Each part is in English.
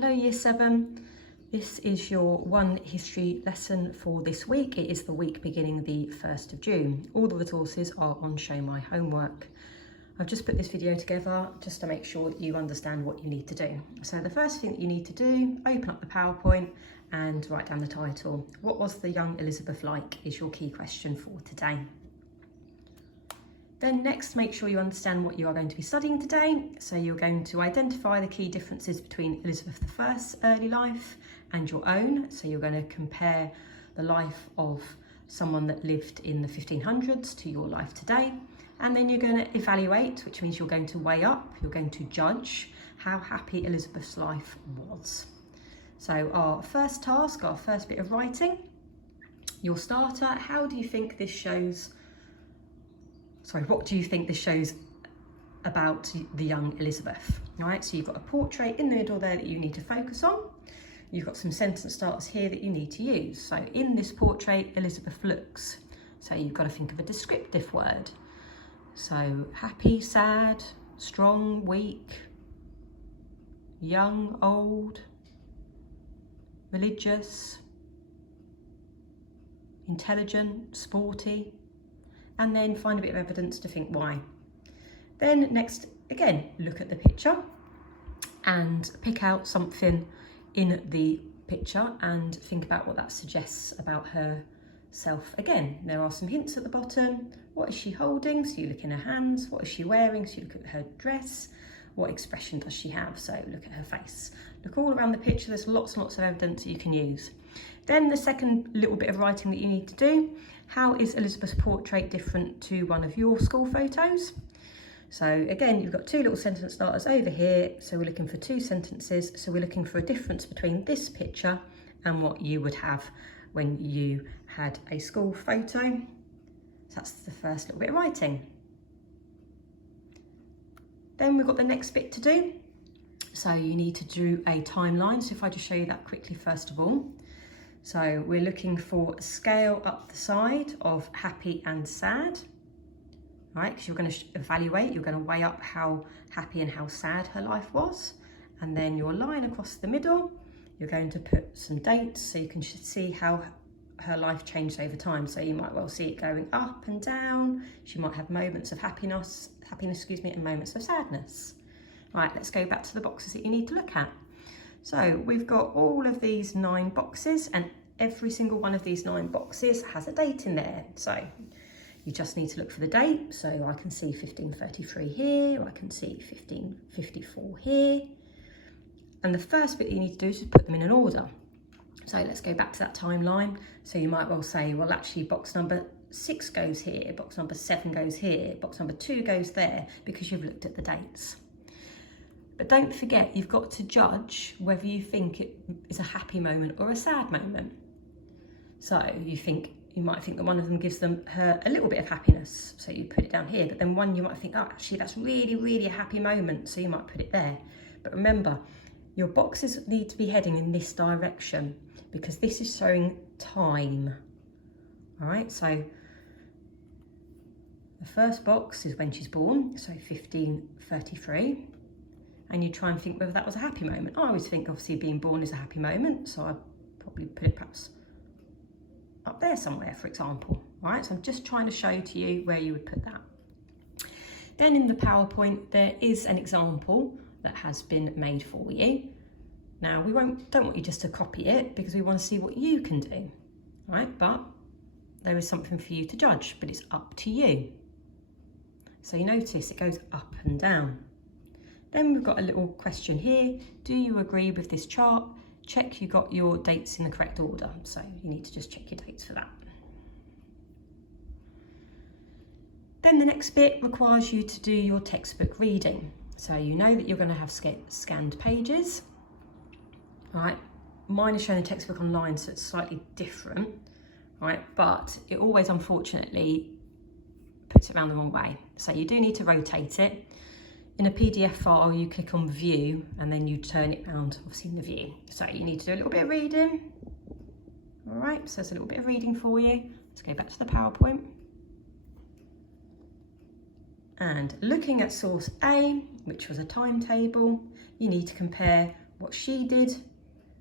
Hello Year 7, this is your one history lesson for this week. It is the week beginning the 1st of June. All the resources are on Show My Homework. I've just put this video together just to make sure that you understand what you need to do. So the first thing that you need to do, open up the PowerPoint and write down the title. What was the young Elizabeth like is your key question for today. Then next, make sure you understand what you are going to be studying today. So you're going to identify the key differences between Elizabeth I's early life and your own. So you're going to compare the life of someone that lived in the 1500s to your life today. And then you're going to evaluate, which means you're going to weigh up, you're going to judge how happy Elizabeth's life was. So our first task, our first bit of writing, your starter, how do you think this shows what do you think this shows about the young Elizabeth? All right, so you've got a portrait in the middle there that you need to focus on. You've got some sentence starters here that you need to use. So in this portrait, Elizabeth looks. So you've got to think of a descriptive word. So happy, sad, strong, weak, young, old, religious, intelligent, sporty. And then find a bit of evidence to think why. Then next, again, look at the picture and pick out something in the picture and think about what that suggests about herself. Again, there are some hints at the bottom. What is she holding? So you look in her hands. What is she wearing? So you look at her dress. What expression does she have? So look at her face. Look all around the picture. There's lots and lots of evidence that you can use. Then the second little bit of writing that you need to do, how is Elizabeth's portrait different to one of your school photos? So again, you've got two little sentence starters over here. So we're looking for two sentences. So we're looking for a difference between this picture and what you would have when you had a school photo. So that's the first little bit of writing. Then we've got the next bit to do. So you need to do a timeline. So if I just show you that quickly, first of all. So we're looking for a scale up the side of happy and sad, right? Because you're going to evaluate, you're going to weigh up how happy and how sad her life was. And then your line across the middle, you're going to put some dates so you can see how her life changed over time. So you might well see it going up and down. She might have moments of happiness, and moments of sadness. Right, let's go back to the boxes that you need to look at. So we've got all of these 9 boxes and every single one of these 9 boxes has a date in there. So you just need to look for the date. So I can see 1533 here, or I can see 1554 here. And the first bit you need to do is just put them in an order. So let's go back to that timeline. So you might well say, well, actually box number 6 goes here, box number 7 goes here, box number 2 goes there, because you've looked at the dates. But don't forget, you've got to judge whether you think it is a happy moment or a sad moment. So you might think that one of them gives her a little bit of happiness, so you put it down here. But then one you might think, oh, actually that's really, really a happy moment, so you might put it there. But remember, your boxes need to be heading in this direction because this is showing time. All right, so the first box is when she's born, so 1533. And you try and think whether that was a happy moment. I always think obviously being born is a happy moment, so I'd probably put it perhaps up there somewhere, for example. All right, so I'm just trying to show to you where you would put that. Then in the PowerPoint, there is an example that has been made for you. Now, we don't want you just to copy it because we want to see what you can do, right? But there is something for you to judge, but it's up to you. So you notice it goes up and down. Then we've got a little question here. Do you agree with this chart? Check you got your dates in the correct order. So you need to just check your dates for that. Then the next bit requires you to do your textbook reading. So you know that you're going to have scanned pages. All right, mine is showing the textbook online, so it's slightly different, right? But it always, unfortunately, puts it around the wrong way. So you do need to rotate it. In a PDF file, you click on view and then you turn it around, obviously in the view. So you need to do a little bit of reading. All right, so there's a little bit of reading for you. Let's go back to the PowerPoint. And looking at source A, which was a timetable, you need to compare what she did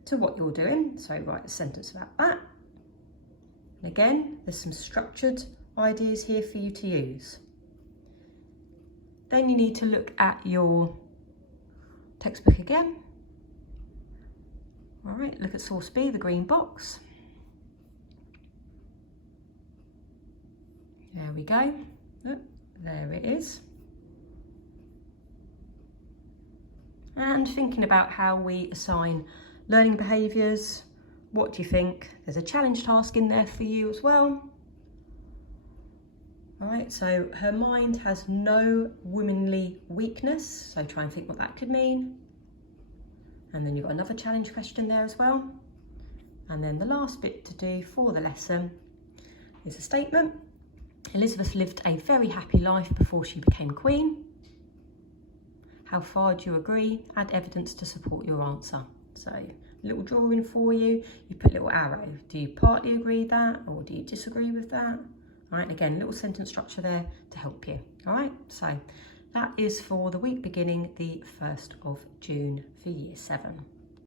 to what you're doing. So write a sentence about that. And again, there's some structured ideas here for you to use. Then you need to look at your textbook again. All right, look at source B, the green box. There we go. Look, there it is. And thinking about how we assign learning behaviours. What do you think? There's a challenge task in there for you as well. All right, so her mind has no womanly weakness. So try and think what that could mean. And then you've got another challenge question there as well. And then the last bit to do for the lesson is a statement. Elizabeth lived a very happy life before she became queen. How far do you agree? Add evidence to support your answer. So a little drawing for you. You put a little arrow. Do you partly agree that, or do you disagree with that? All right, again, little sentence structure there to help you. All right, so that is for the week beginning the 1st of June for Year 7.